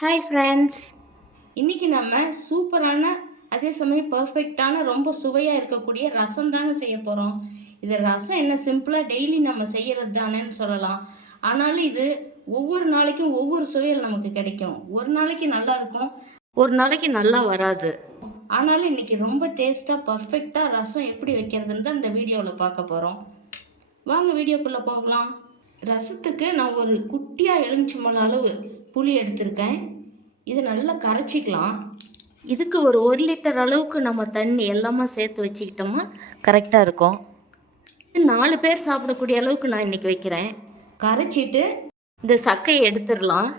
Hi friends, இன்றைக்கி நம்ம சூப்பரான அதே சமயம் பர்ஃபெக்டான ரொம்ப சுவையாக இருக்கக்கூடிய ரசம் தாங்க செய்ய போகிறோம். இது ரசம் என்ன சிம்பிளாக டெய்லி நம்ம செய்கிறது தானேன்னு சொல்லலாம். ஆனாலும் இது ஒவ்வொரு நாளைக்கும் ஒவ்வொரு சுவையில் நமக்கு கிடைக்கும். ஒரு நாளைக்கு நல்லா இருக்கும், ஒரு நாளைக்கு நல்லா வராது. ஆனாலும் இன்றைக்கி ரொம்ப டேஸ்ட்டாக பர்ஃபெக்டாக ரசம் எப்படி வைக்கிறதுன்னு தான் இந்த வீடியோவில் பார்க்க போகிறோம். வாங்க வீடியோக்குள்ளே போகலாம். ரசத்துக்கு நான் ஒரு குட்டியாக எலுமிச்சம்பழம் அளவு புளி எடுத்திருக்கேன். இது நல்லா கரைச்சிக்கலாம். இதுக்கு ஒரு 1 லிட்டர் அளவுக்கு நம்ம தண்ணி எல்லாமே சேர்த்து வச்சுக்கிட்டோம்னா கரெக்டாக இருக்கும். 4 பேர் சாப்பிடக்கூடிய அளவுக்கு நான் இன்றைக்கி வைக்கிறேன். கரைச்சிட்டு இந்த சக்கையை எடுத்துடலாம்.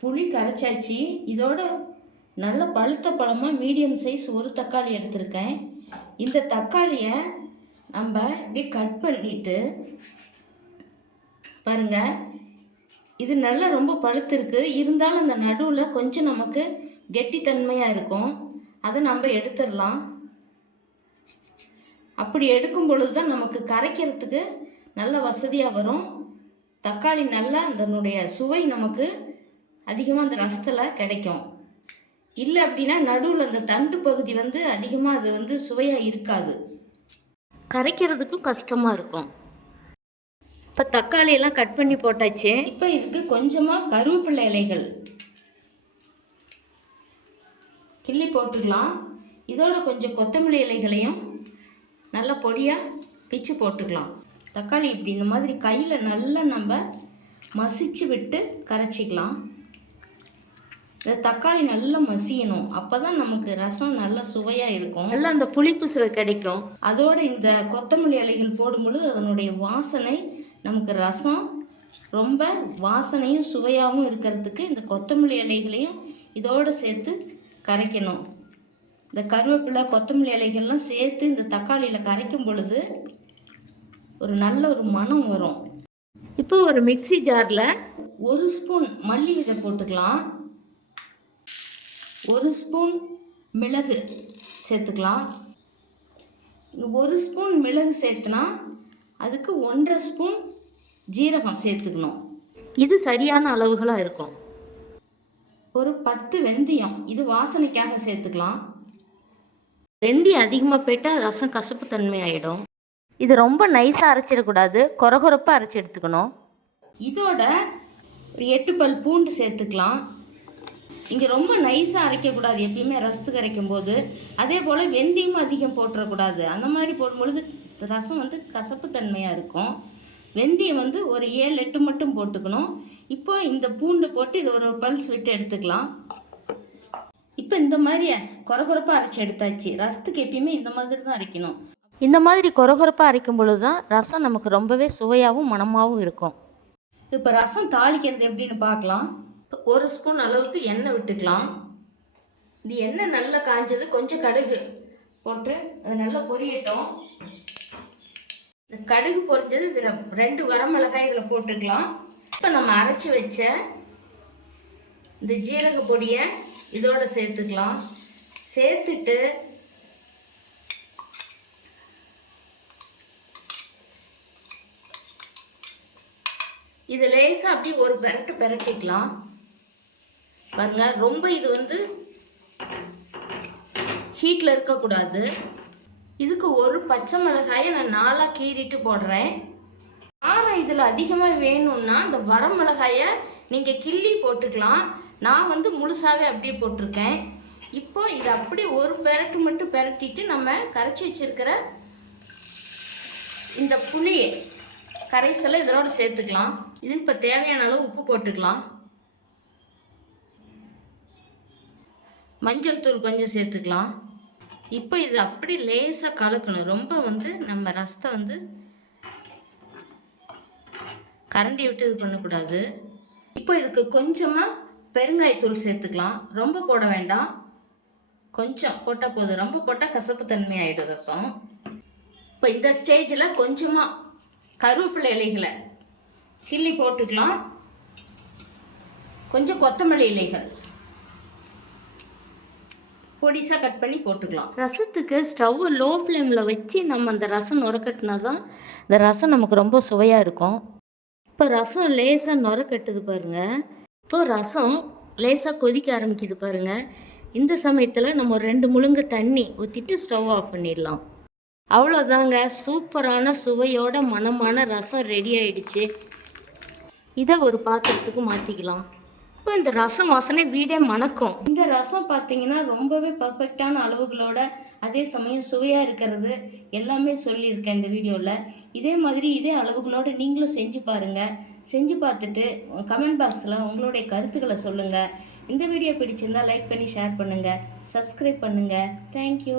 புளி கரைச்சாச்சு. இதோட நல்ல பழுத்த பழமாக மீடியம் சைஸ் ஒரு தக்காளி எடுத்திருக்கேன். இந்த தக்காளியை நம்ம இப்படி கட் பண்ணிட்டு பாருங்கள், இது நல்லா ரொம்ப பழுத்திருக்கு. இருந்தாலும் அந்த நடுவில் கொஞ்சம் நமக்கு கெட்டித்தன்மையாக இருக்கும். அதை நம்ம எடுத்துடலாம். அப்படி எடுக்கும் பொழுது தான் நமக்கு கரைக்கிறதுக்கு நல்ல வசதியாக வரும். தக்காளி நல்லா அதனுடைய சுவை நமக்கு அதிகமாக அந்த ரசத்தில் கிடைக்கும். இல்லை அப்படின்னா நடுவில் அந்த தண்டு பகுதி அதிகமாக அது சுவையாக இருக்காது, கரைக்கிறதுக்கும் கஷ்டமாக இருக்கும். இப்போ தக்காளியெல்லாம் கட் பண்ணி போட்டாச்சு. இப்போ இதுக்கு கொஞ்சமாக கருவேப்பிலை இலைகள் கிள்ளி போட்டுக்கலாம். இதோட கொஞ்சம் கொத்தமல்லி இலைகளையும் நல்லா பொடியாக பிச்சு போட்டுக்கலாம். தக்காளி இப்படி இந்த மாதிரி கையில் நல்லா நம்ம மசிச்சு விட்டு கரைச்சிக்கலாம். இந்த தக்காளி நல்லா மசியணும், அப்போ தான் நமக்கு ரசம் நல்லா சுவையாக இருக்கும், நல்லா அந்த புளிப்பு சுவை கிடைக்கும். அதோடு இந்த கொத்தமல்லி இலைகள் போடும்பொழுது அதனுடைய வாசனை நமக்கு ரசம் ரொம்ப வாசனையும் சுவையாகவும் இருக்கிறதுக்கு இந்த கொத்தமல்லி இலைகளையும் இதோடு சேர்த்து கரைக்கணும். இந்த கருவேப்பிலை கொத்தமல்லி இலைகள்லாம் சேர்த்து இந்த தக்காளியில் கரைக்கும் பொழுது ஒரு நல்ல ஒரு மணம் வரும். இப்போ ஒரு மிக்சி ஜாரில் 1 ஸ்பூன் மல்லி விதை போட்டுக்கலாம். 1 ஸ்பூன் மிளகு சேர்த்துக்கலாம். 1 ஸ்பூன் மிளகு சேர்த்துனா அதுக்கு 1.5 ஸ்பூன் ஜீரகம் சேர்த்துக்கணும். இது சரியான அளவுகளாக இருக்கும். ஒரு 10 வெந்தயம், இது வாசனைக்காக சேர்த்துக்கலாம். வெந்தயம் அதிகமாக போயிட்டால் ரசம் கசப்பு தன்மை ஆகிடும். இது ரொம்ப நைஸாக அரைச்சிடக்கூடாது, கொரகொரப்பாக அரைச்சி எடுத்துக்கணும். இதோட 8 பல் பூண்டு சேர்த்துக்கலாம். இங்கே ரொம்ப நைஸாக அரைக்கக்கூடாது எப்பயுமே ரசத்துக்கு அரைக்கும் போது. அதே போல் வெந்தயமும் அதிகம் போட்டுறக்கூடாது. அந்த மாதிரி போடும்பொழுது ரசம் கசப்பு தன்மையாக இருக்கும். வெந்தயம் ஒரு 7-8 மட்டும் போட்டுக்கணும். இப்போ இந்த பூண்டு போட்டு இது ஒரு பல்ஸ் விட்டு எடுத்துக்கலாம். இப்போ இந்த மாதிரி கொரகொரப்பாக அரைச்சி எடுத்தாச்சு. ரசத்துக்கு எப்பயுமே இந்த மாதிரி தான் அரைக்கணும். இந்த மாதிரி கொரகொரப்பாக அரைக்கும் பொழுது தான் ரசம் நமக்கு ரொம்பவே சுவையாகவும் மணமாகவும் இருக்கும். இப்போ ரசம் தாளிக்கிறது எப்படின்னு பார்க்கலாம். 1 ஸ்பூன் அளவுக்கு எண்ணெய் விட்டுக்கலாம். இது எண்ணெய் நல்லா காஞ்சது, கொஞ்சம் கடுகு போட்டு அது நல்லா பொரியட்டும். இந்த கடுகு பொரிஞ்சது இதில் 2 வரமிளகாய் இதில் போட்டுக்கலாம். இப்போ நம்ம அரைச்சி வச்ச இந்த ஜீரக பொடியை இதோடு சேர்த்துக்கலாம். சேர்த்துட்டு இது லேசாக அப்படி ஒரு பெரட்டிக்கலாம். பாருங்க, ரொம்ப இது ஹீட்டில் இருக்கக்கூடாது. இதுக்கு ஒரு பச்சை மிளகாயை நான் 4ஆக கீறிட்டு போடுறேன். காரம் இதில் அதிகமாக வேணும்னா இந்த வரமிளகாயை நீங்கள் கிள்ளி போட்டுக்கலாம். நான் முழுசாகவே அப்படியே போட்டிருக்கேன். இப்போ இதை அப்படி ஒரு பெரட்டு மட்டும் பெரட்டிட்டு நம்ம கரைச்சி வச்சுருக்கிற இந்த புளி கரைசலை இதனோட சேர்த்துக்கலாம். இது இப்போ தேவையான அளவு உப்பு போட்டுக்கலாம். மஞ்சள் தூள் கொஞ்சம் சேர்த்துக்கலாம். இப்போ இது அப்படி லேசாக கலக்கணும். ரொம்ப நம்ம ரசத்தை கரண்டி விட்டு இது பண்ணக்கூடாது. இப்போ இதுக்கு கொஞ்சமாக பெருங்காயத்தூள் சேர்த்துக்கலாம். ரொம்ப போட வேண்டாம், கொஞ்சம் போட்டால் போதும். ரொம்ப போட்டால் கசப்பு தன்மை ஆகிடும் ரசம். இப்போ இந்த ஸ்டேஜில் கொஞ்சமாக கருவேப்பிலை இலைகளை கிள்ளி போட்டுக்கலாம். கொஞ்சம் கொத்தமல்லி இலைகள் பொடிசாக கட் பண்ணி போட்டுக்கலாம். ரசத்துக்கு ஸ்டவ்வை லோ ஃப்ளேமில் வச்சு நம்ம அந்த ரசம் நுரக்கட்டினா தான் இந்த ரசம் நமக்கு ரொம்ப சுவையாக இருக்கும். இப்போ ரசம் லேசாக நுரக்கட்டுது பாருங்கள். இப்போ ரசம் லேசாக கொதிக்க ஆரம்பிக்குது பாருங்கள். இந்த சமயத்தில் நம்ம 2 முழுங்கு தண்ணி ஊற்றிட்டு ஸ்டவ் ஆஃப் பண்ணிடலாம். அவ்வளோதாங்க, சூப்பரான சுவையோட மணமான ரசம் ரெடி ஆயிடுச்சு. இதை ஒரு பாத்திரத்துக்கு மாற்றிக்கலாம். இப்போ இந்த ரசம் வாசனை வீடே மணக்கும். இந்த ரசம் பார்த்தீங்கன்னா ரொம்பவே பர்ஃபெக்டான அளவுகளோட, அதே சமயம் சுவையாக இருக்கிறது எல்லாமே சொல்லியிருக்கேன் இந்த வீடியோவில். இதே மாதிரி இதே அளவுகளோடு நீங்களும் செஞ்சு பாருங்கள். செஞ்சு பார்த்துட்டு கமெண்ட் பாக்ஸில் உங்களுடைய கருத்துக்களை சொல்லுங்கள். இந்த வீடியோ பிடிச்சிருந்தால் லைக் பண்ணி ஷேர் பண்ணுங்கள், சப்ஸ்கிரைப் பண்ணுங்கள். தேங்க்யூ.